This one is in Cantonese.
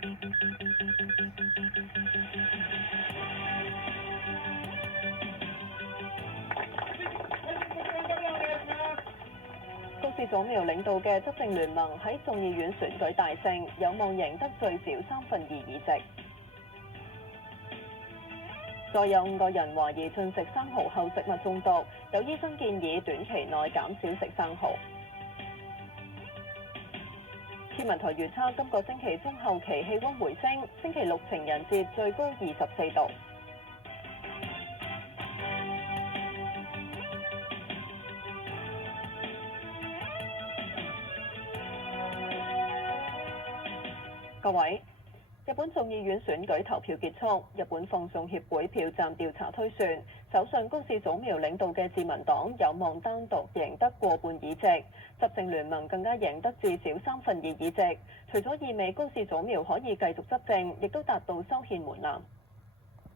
高市早苗領導嘅執政聯盟喺眾議院選舉大勝，有望贏得最少2/3議席。再有5個人懷疑進食生蠔後食物中毒，有醫生建議短期內減少食生蠔。天文台預測今個星期中後期氣温回升，星期六情人節最高24度。各位，日本眾議院選舉投票結束，日本放送協會票站調查推算，首相高市早苗領導嘅自民黨有望單獨贏得過半議席，執政聯盟更加贏得至少2/3議席，除咗意味高市早苗可以繼續執政，亦都達到修憲門檻。